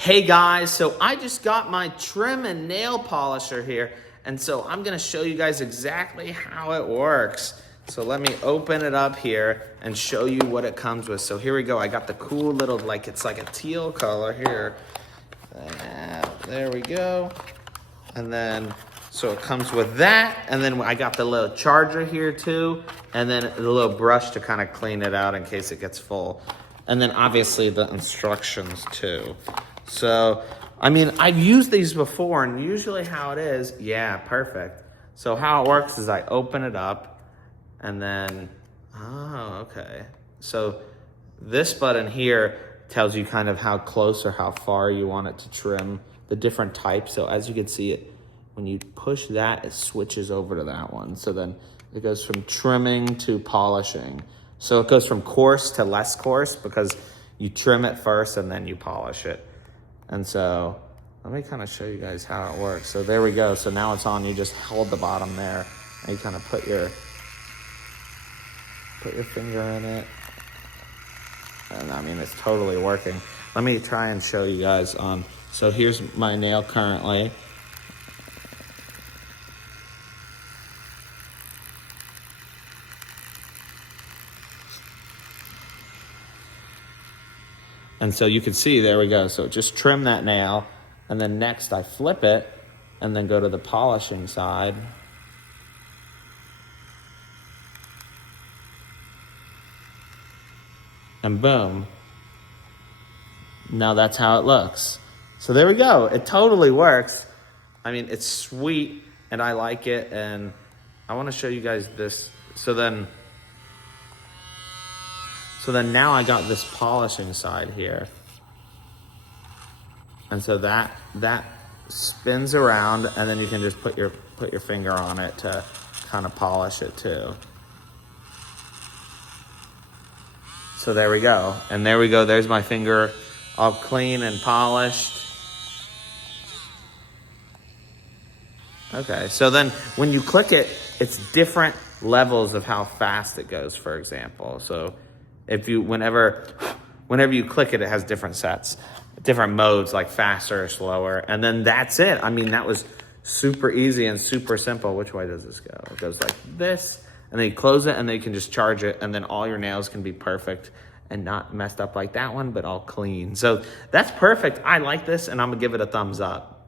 Hey guys, so I just got my trim and nail polisher here, and so I'm gonna show you guys exactly how it works. So let me open it up here and show you what it comes with. So here we go. I got the cool little, it's like a teal color here. There we go. And then, so it comes with that, and then I got the little charger here too, and then the little brush to kind of clean it out in case it gets full. And then obviously the instructions too. So, I mean, I've used these before, and usually how it is, yeah, perfect. So how it works is I open it up, and then, oh, okay. So this button here tells you kind of how close or how far you want it to trim, the different types. So as you can see, it when you push that, it switches over to that one. So then it goes from trimming to polishing. So it goes from coarse to less coarse because you trim it first and then you polish it. And so let me kind of show you guys how it works. So there we go. So now it's on. You just hold the bottom there and you kind of put your finger in it. And I mean, it's totally working. Let me try and show you guys on. So here's my nail currently. And so you can see, there we go. So just trim that nail, and then next I flip it, and then go to the polishing side. And boom. Now that's how it looks. So there we go. It totally works. I mean, it's sweet, and I like it, and I want to show you guys this. So then now I got this polishing side here. And so that spins around, and then you can just put your finger on it to kind of polish it too. So there we go. And there we go. There's my finger all clean and polished. Okay, so then when you click it, it's different levels of how fast it goes, for example. So if you, whenever you click it, it has different sets, different modes, like faster or slower. And then that's it. I mean, that was super easy and super simple. Which way does this go? It goes like this, and then you close it, and then you can just charge it, and then all your nails can be perfect and not messed up like that one, but all clean. So that's perfect. I like this, and I'm gonna give it a thumbs up.